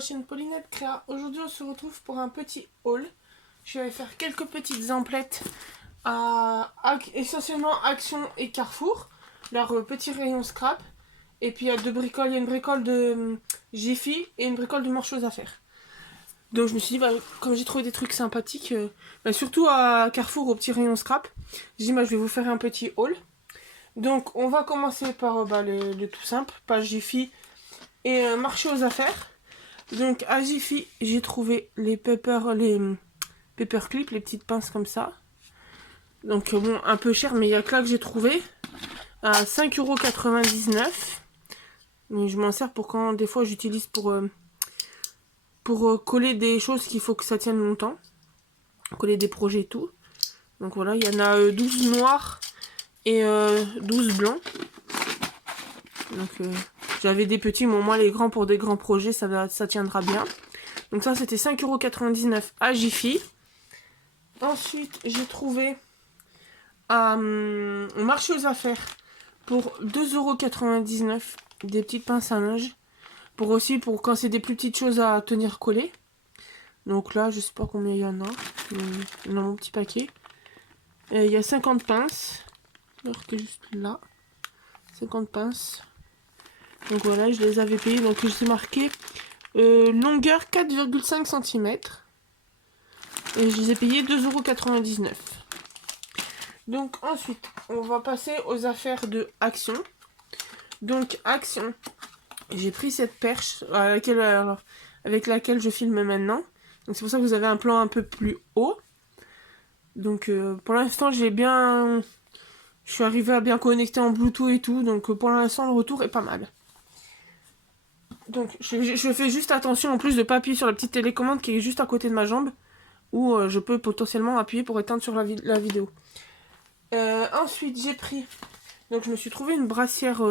la chaîne Paulinette Créa. Aujourd'hui on se retrouve pour un petit haul. Je vais faire quelques petites emplettes à essentiellement Action et Carrefour. Leur petit rayon scrap. Et puis il y a deux bricoles, il y a une bricole de Jiffy et une bricole de Mort Chose à faire. Donc je me suis dit, comme j'ai trouvé des trucs sympathiques, surtout à Carrefour au petit rayon scrap, j'ai dit je vais vous faire un petit haul. Donc on va commencer par le tout simple, page Jiffy et marché aux affaires. Donc à Jiffy, j'ai trouvé les paperclips, les petites pinces comme ça. Donc bon, un peu cher, mais il y a que là que j'ai trouvé à 5,99 €. Mais je m'en sers pour quand des fois j'utilise pour coller des choses qu'il faut que ça tienne longtemps. Coller des projets et tout. Donc voilà, il y en a 12 noirs et 12 blancs. Donc j'avais des petits, mais au moins les grands pour des grands projets, ça tiendra bien. Donc ça c'était 5,99 € à Jiffy. Ensuite j'ai trouvé au marché aux affaires pour 2,99 € des petites pinces à linge. Pour quand c'est des plus petites choses à tenir collées. Donc là je sais pas combien il y en a. Dans mon petit paquet. Il y a 50 pinces. Alors que juste là. 50 pinces. Donc voilà, je les avais payées. Donc je les ai marquées longueur 4,5 cm. Et je les ai payées 2,99 €. Donc ensuite, on va passer aux affaires de Action. Donc Action, j'ai pris cette perche avec laquelle je filme maintenant. Donc c'est pour ça que vous avez un plan un peu plus haut. Donc pour l'instant, je suis arrivée à bien connecter en Bluetooth et tout. Donc pour l'instant, le retour est pas mal. Donc je fais juste attention en plus de ne pas appuyer sur la petite télécommande qui est juste à côté de ma jambe. Où je peux potentiellement appuyer pour éteindre sur la vidéo. Ensuite j'ai pris, donc je me suis trouvé une brassière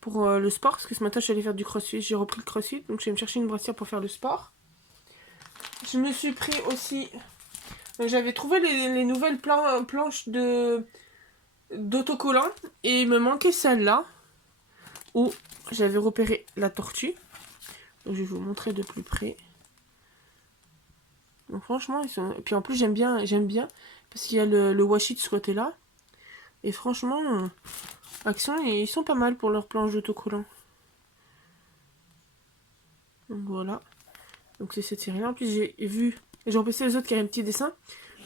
pour le sport. Parce que ce matin je suis allée faire du crossfit, j'ai repris le crossfit. Donc je vais me chercher une brassière pour faire le sport. Je me suis pris aussi, j'avais trouvé les nouvelles planches d'autocollants. Et il me manquait celle-là. Où j'avais repéré la tortue. Donc je vais vous montrer de plus près. Donc franchement, ils sont... Et puis en plus, j'aime bien parce qu'il y a le washi de ce côté-là. Et franchement, Action, ils sont pas mal pour leur planche d'autocollant. Donc voilà. Donc c'est cette série-là. En plus, j'ai repéré les autres qui avaient un petit dessin.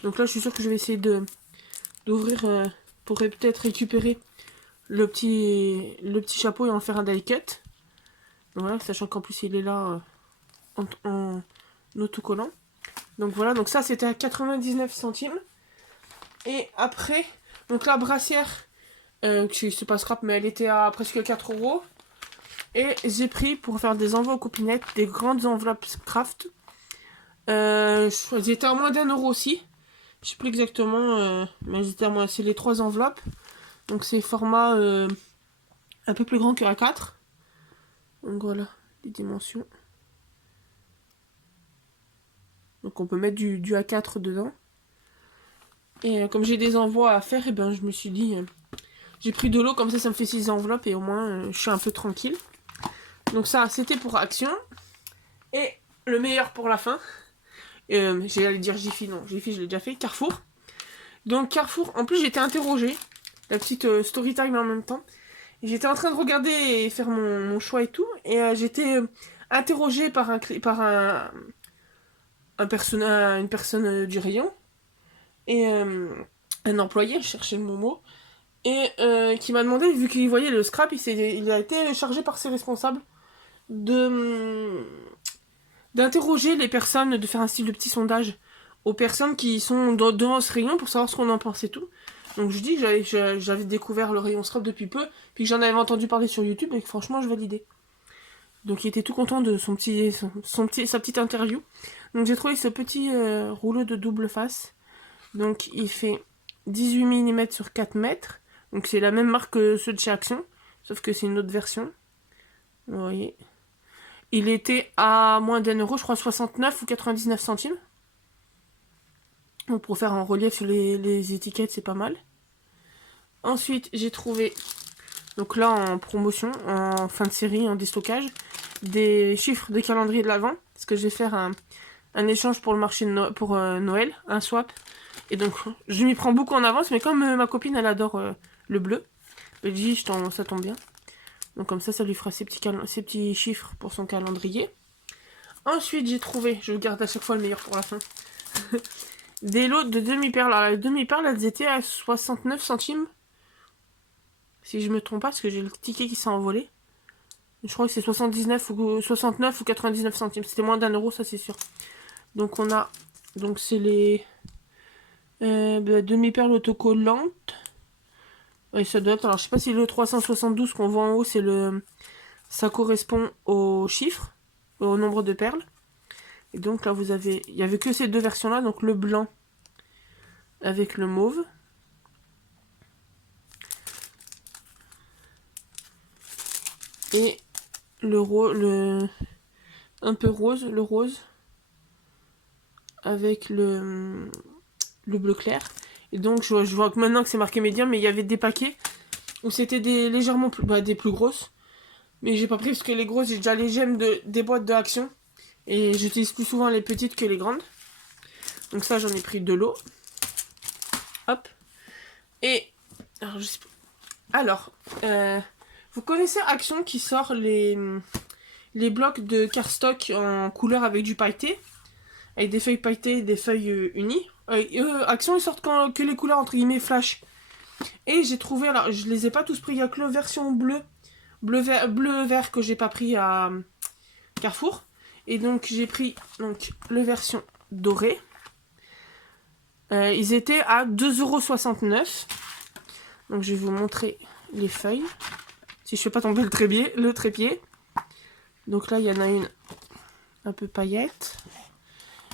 Donc là, je suis sûre que je vais essayer d'ouvrir pour peut-être récupérer le petit chapeau et en faire un die cut. Donc voilà, sachant qu'en plus, il est là en autocollant. Donc voilà, donc ça c'était à 99 centimes. Et après, donc la brassière, c'est pas scrap, mais elle était à presque 4 €. Et j'ai pris pour faire des enveloppes copinettes, des grandes enveloppes craft. Elles étaient à moins d'1 € aussi. Je sais plus exactement, mais elles étaient à moins. C'est les 3 enveloppes. Donc c'est format un peu plus grand que A4. Donc voilà, les dimensions. Donc on peut mettre du A4 dedans. Et comme j'ai des envois à faire, et je me suis dit, j'ai pris de l'eau, comme ça me fait 6 enveloppes et au moins je suis un peu tranquille. Donc ça, c'était pour Action. Et le meilleur pour la fin, j'allais dire Jiffy, non, Jiffy je l'ai déjà fait, Carrefour. Donc Carrefour, en plus j'étais interrogée, la petite story time en même temps. J'étais en train de regarder et faire mon choix et tout, et j'étais interrogée par une personne du rayon. Et un employé, je cherchais le mot, et qui m'a demandé, vu qu'il voyait le scrap, il a été chargé par ses responsables d'interroger les personnes, de faire un style de petit sondage aux personnes qui sont devant ce rayon pour savoir ce qu'on en pense et tout. Donc je dis que j'avais découvert le rayon scrap depuis peu, puis que j'en avais entendu parler sur YouTube et que franchement je validais. Donc il était tout content de sa petite interview. Donc j'ai trouvé ce petit rouleau de double face. Donc il fait 18 mm sur 4 mètres. Donc c'est la même marque que ceux de chez Action. Sauf que c'est une autre version. Vous voyez. Il était à moins d'1 €, je crois 69 ou 99 centimes. Donc pour faire un relief sur les étiquettes, c'est pas mal. Ensuite j'ai trouvé, donc là en promotion, en fin de série, en déstockage, des chiffres de calendrier de l'Avent. Parce que je vais faire un échange pour le marché de pour Noël, un swap. Et donc, je m'y prends beaucoup en avance. Mais comme ma copine, elle adore le bleu, je dis, ça tombe bien. Donc comme ça lui fera ses petits chiffres pour son calendrier. Ensuite, j'ai trouvé, je garde à chaque fois le meilleur pour la fin, des lots de demi-perles. Alors, les demi-perles, elles étaient à 69 centimes. Si je me trompe pas, parce que j'ai le ticket qui s'est envolé. Je crois que c'est 69 ou 99 centimes. C'était moins d'1 euro, ça c'est sûr. Donc on a... Donc c'est les... demi-perles autocollantes. Et ça doit être... Alors je sais pas si le 372 qu'on voit en haut, c'est le... Ça correspond au chiffre, au nombre de perles. Et donc là vous avez... Il n'y avait que ces deux versions là, donc le blanc avec le mauve. Et un peu rose, le rose. Avec le bleu clair. Et donc je vois que maintenant que c'est marqué médium, mais il y avait des paquets où c'était légèrement plus, des plus grosses. Mais j'ai pas pris parce que les grosses, j'ai déjà les gemmes des boîtes de Action. Et j'utilise plus souvent les petites que les grandes. Donc ça, j'en ai pris de l'eau. Hop. Et... Alors, je sais pas. Alors, vous connaissez Action qui sort les blocs de cardstock en couleur avec du pailleté. Avec des feuilles pailletées et des feuilles unies. Action, ils sortent que les couleurs entre guillemets flash. Et j'ai trouvé, alors je les ai pas tous pris, il y a que la version bleu-vert que j'ai pas pris à Carrefour. Et donc j'ai pris le version dorée. Ils étaient à 2,69 €. Donc je vais vous montrer les feuilles. Si je fais pas tomber le trépied. Donc là il y en a une un peu paillette.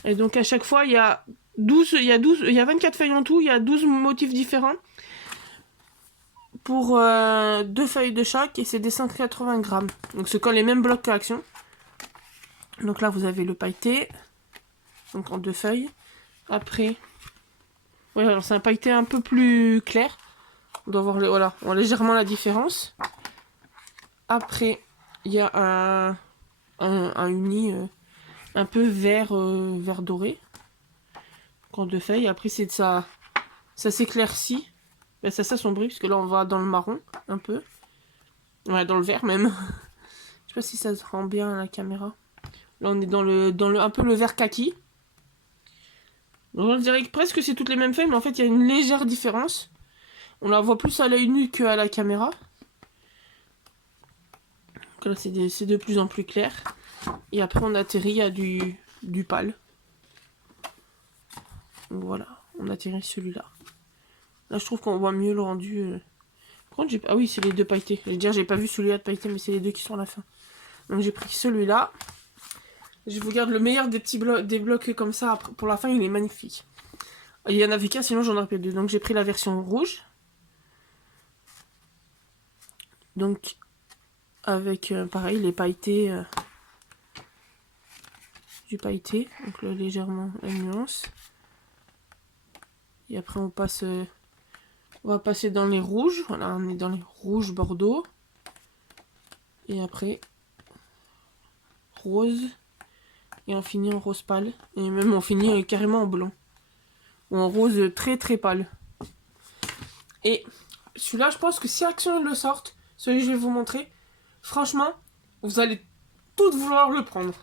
Et donc à chaque fois il y a 24 feuilles en tout, il y a 12 motifs différents. Pour 2 feuilles de chaque et c'est des 180 grammes. Donc c'est quand les mêmes blocs qu'Action. Donc là vous avez le pailleté. Donc en 2 feuilles. Après, ouais, alors c'est un pailleté un peu plus clair. On doit voir voilà, on voit légèrement la différence. Après, il y a un uni un peu vert doré. Donc en 2 feuilles. Après c'est de ça s'éclaircit. Ben, ça s'assombrit parce que là on va dans le marron un peu. Ouais, dans le vert même. Je sais pas si ça se rend bien à la caméra. Là on est dans le un peu le vert kaki. Donc on dirait que presque c'est toutes les mêmes feuilles, mais en fait il y a une légère différence. On la voit plus à l'œil nu qu'à la caméra. Donc là c'est de plus en plus clair. Et après on atterrit à du pâle. Donc voilà, on atterrit celui-là. Là je trouve qu'on voit mieux le rendu. Ah oui, c'est les 2 pailletés. Je vais dire, j'ai pas vu celui-là de pailleté, mais c'est les 2 qui sont à la fin. Donc j'ai pris celui-là. Je vous garde le meilleur des petits blocs comme ça pour la fin, il est magnifique. Il y en avait qu'un, sinon j'en aurais pris 2. Donc j'ai pris la version rouge. Donc avec pareil les pailletés. Du pailleté, donc là, légèrement la nuance. Et après on va passer dans les rouges. Voilà, on est dans les rouges bordeaux. Et après rose. Et on finit en rose pâle. Et même on finit carrément en blanc. Ou en rose très très pâle. Et celui-là, je pense que si Action le sortent, celui que je vais vous montrer, franchement, vous allez toutes vouloir le prendre.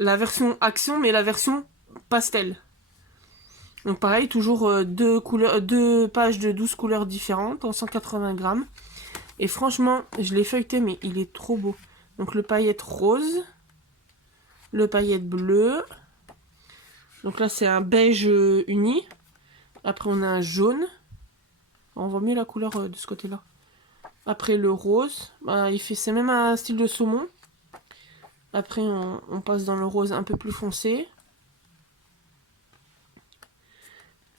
La version Action, mais la version pastel. Donc pareil, toujours 2 pages de 12 couleurs différentes en 180 grammes. Et franchement, je l'ai feuilleté, mais il est trop beau. Donc le paillette rose. Le paillette bleu. Donc là, c'est un beige uni. Après, on a un jaune. On voit mieux la couleur de ce côté-là. Après, le rose. C'est même un style de saumon. Après, on passe dans le rose un peu plus foncé.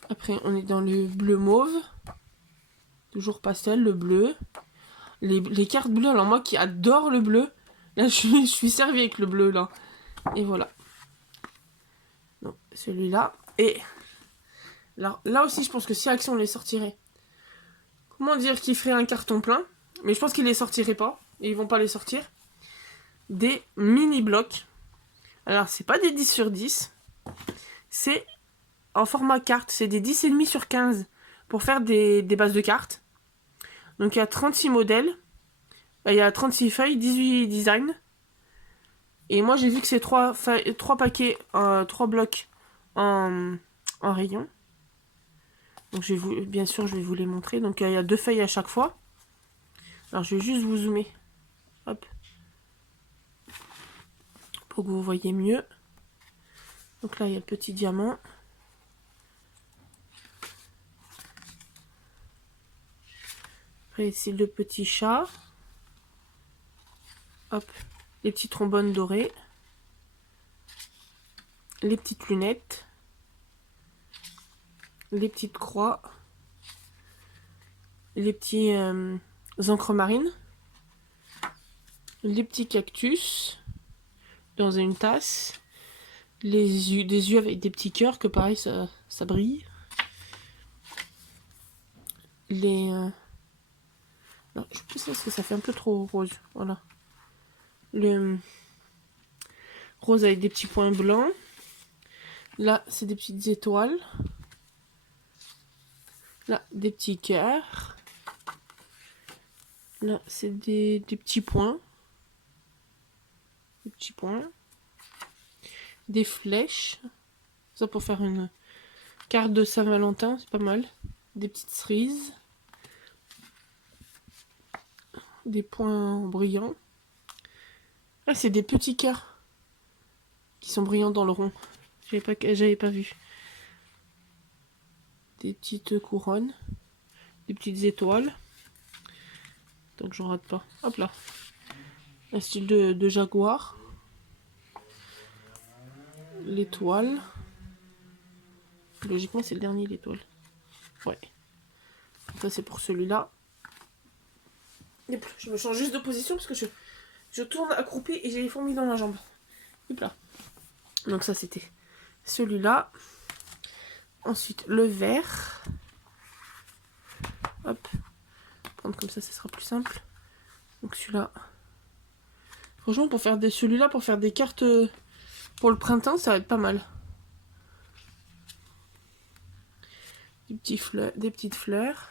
Après, on est dans le bleu mauve. Toujours pastel, le bleu. Les cartes bleues, alors moi qui adore le bleu, là, je suis servie avec le bleu, là. Et voilà. Donc, celui-là. Et là aussi, je pense que si Action les sortirait, comment dire qu'ils feraient un carton plein, mais je pense qu'ils les sortiraient pas. Et ils vont pas les sortir. des mini blocs. Alors, c'est pas des 10 sur 10. C'est en format carte. C'est des 10,5 sur 15 pour faire des bases de cartes. Donc, il y a 36 modèles. Il y a 36 feuilles, 18 designs. Et moi, j'ai vu que c'est 3 paquets, 3 blocs en rayon. Donc, bien sûr, je vais vous les montrer. Donc, il y a 2 feuilles à chaque fois. Alors, je vais juste vous zoomer. Hop. Pour que vous voyez mieux. Donc là, il y a le petit diamant. Après, ici, le petit chat. Hop. Les petits trombones dorés. Les petites lunettes. Les petites croix. Les petits encres marines. Les petits cactus. Dans une tasse. Des yeux avec des petits cœurs, que pareil, ça brille. Non, je pousse parce que ça fait un peu trop rose. Voilà. Le rose avec des petits points blancs. Là, c'est des petites étoiles. Là, des petits cœurs. Là, c'est des petits points. Des petits points. Des flèches. Ça pour faire une carte de Saint-Valentin, c'est pas mal. Des petites cerises. Des points brillants. Ah, c'est des petits cœurs qui sont brillants dans le rond. J'avais pas vu. Des petites couronnes. Des petites étoiles. Donc j'en rate pas. Hop là. Un style de jaguar. L'étoile. Logiquement, c'est le dernier, l'étoile. Ouais. Ça, c'est pour celui-là. Je me change juste de position parce que je tourne accroupi et j'ai les fourmis dans la jambe. Hop là. Donc ça, c'était celui-là. Ensuite, le vert. Hop. Prendre comme ça sera plus simple. Donc celui-là. Franchement, celui-là, pour faire des cartes pour le printemps, ça va être pas mal. Des petites fleurs.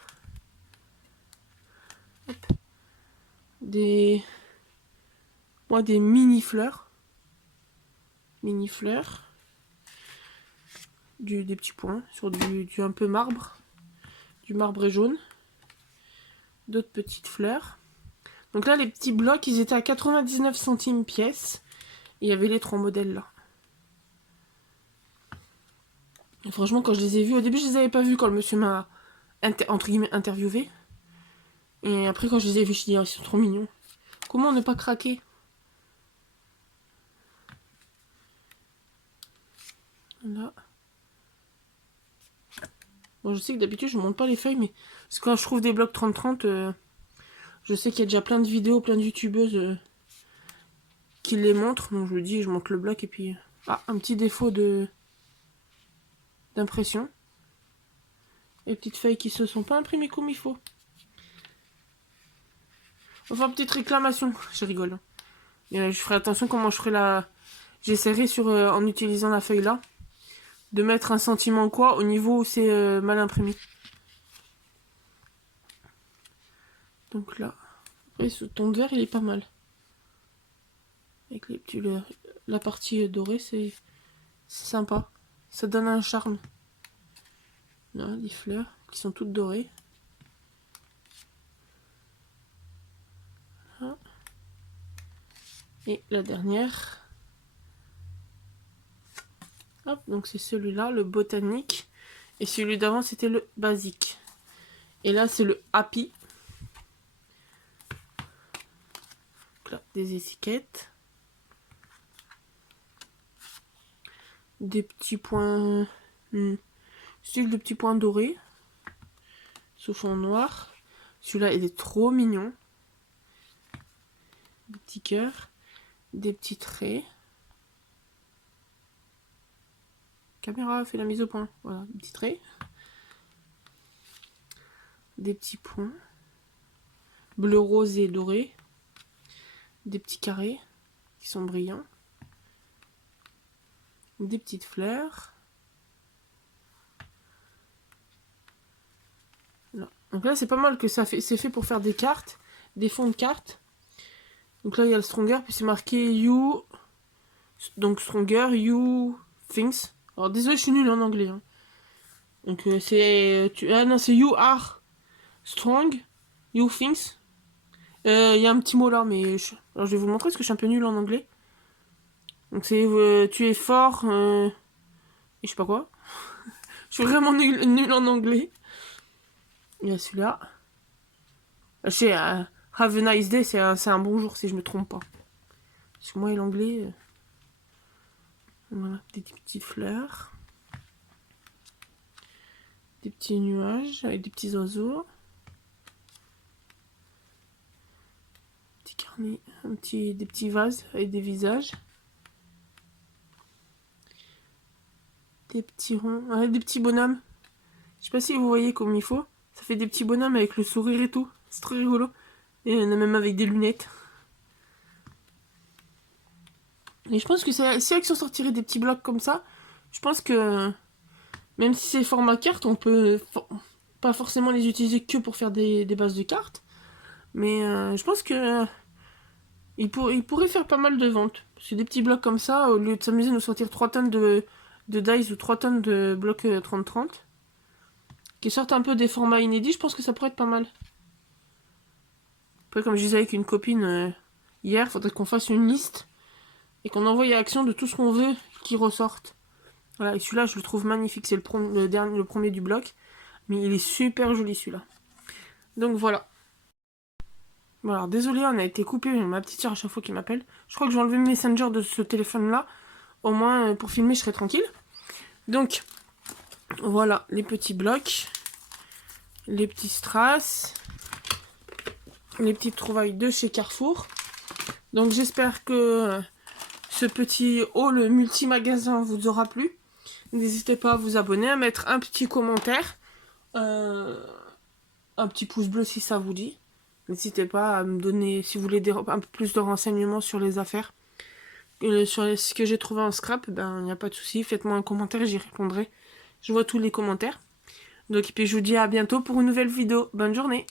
Hop. Des mini fleurs. Mini fleurs. Des petits points sur du un peu marbre. Du marbre et jaune. D'autres petites fleurs. Donc là, les petits blocs, ils étaient à 99 centimes pièce. Et il y avait les 3 modèles là. Et franchement, quand je les ai vus, au début, je les avais pas vus quand le monsieur m'a, entre guillemets, interviewé. Et après, quand je les ai vus, je me suis dit, oh, ils sont trop mignons. Comment ne pas craquer? Là. Bon, je sais que d'habitude, je ne montre pas les feuilles, mais parce que quand je trouve des blocs 30-30, je sais qu'il y a déjà plein de vidéos, plein de youtubeuses qui les montrent. Donc je me dis, je monte le bloc et puis... Ah, un petit défaut d'impression. Les petites feuilles qui se sont pas imprimées comme il faut. Enfin, petite réclamation. Je rigole. Je ferai attention comment je ferai la... J'essaierai en utilisant la feuille là, de mettre un sentiment quoi au niveau où c'est mal imprimé. Donc là, après ce ton de vert il est pas mal. Avec les petits, la partie dorée, c'est sympa. Ça donne un charme. Là, des fleurs qui sont toutes dorées. Là. Et la dernière. Hop, donc c'est celui-là, le botanique. Et celui d'avant, c'était le basique. Et là, c'est le happy. Donc là, des étiquettes. Des petits points... style de petits points dorés. Sous fond noir. Celui-là, il est trop mignon. Des petits cœurs. Des petits traits. Caméra fait la mise au point. Voilà, des petits traits. Des petits points. Bleu, rose et doré. Des petits carrés. qui sont brillants. Des petites fleurs. Là. Donc là, c'est pas mal que c'est fait pour faire des cartes, des fonds de cartes. Donc là, il y a le Stronger, puis c'est marqué You. Donc Stronger, You Things. Alors désolé, je suis nulle en anglais. Hein. Donc c'est. Ah non, c'est You Are Strong, You Things. Il y a un petit mot là, mais. Alors je vais vous le montrer parce que je suis un peu nulle en anglais. Donc c'est tu es fort. Et je sais pas quoi. Je suis vraiment nulle en anglais. Il y a celui-là. C'est Have a nice day, c'est un bonjour si je me trompe pas. Parce que moi et l'anglais. Voilà, des petites fleurs. Des petits nuages avec des petits oiseaux. Petit carnet, des petits vases avec des visages. Des petits ronds, des petits bonhommes. Je sais pas si vous voyez comme il faut. Ça fait des petits bonhommes avec le sourire et tout. C'est très rigolo. Et il y en a même avec des lunettes. Et je pense que si Action sortirait des petits blocs comme ça, je pense que même si c'est format carte, on peut pas forcément les utiliser que pour faire des bases de cartes. Mais je pense que il pourrait faire pas mal de ventes. Parce que des petits blocs comme ça, au lieu de s'amuser à nous sortir 3 tonnes de dice ou 3 tonnes de blocs 30-30, qui sortent un peu des formats inédits, je pense que ça pourrait être pas mal. Après, comme je disais avec une copine hier, faudrait qu'on fasse une liste et qu'on envoie à Action de tout ce qu'on veut qui ressorte. Voilà, et celui-là, je le trouve magnifique. C'est le premier du bloc. Mais il est super joli, celui-là. Donc, voilà. Bon, alors, désolé, on a été coupé. Ma petite soeur à chaque fois qui m'appelle. Je crois que je vais enlever le Messenger de ce téléphone-là. Au moins, pour filmer, je serai tranquille. Donc, voilà, les petits blocs. Les petits strass. Les petites trouvailles de chez Carrefour. Donc, j'espère que ce petit haul multi-magasin vous aura plu. N'hésitez pas à vous abonner, à mettre un petit commentaire, un petit pouce bleu si ça vous dit. N'hésitez pas à me donner, si vous voulez un peu plus de renseignements sur les affaires, sur ce que j'ai trouvé en scrap, ben il n'y a pas de souci, faites-moi un commentaire, j'y répondrai. Je vois tous les commentaires. Donc et puis je vous dis à bientôt pour une nouvelle vidéo. Bonne journée.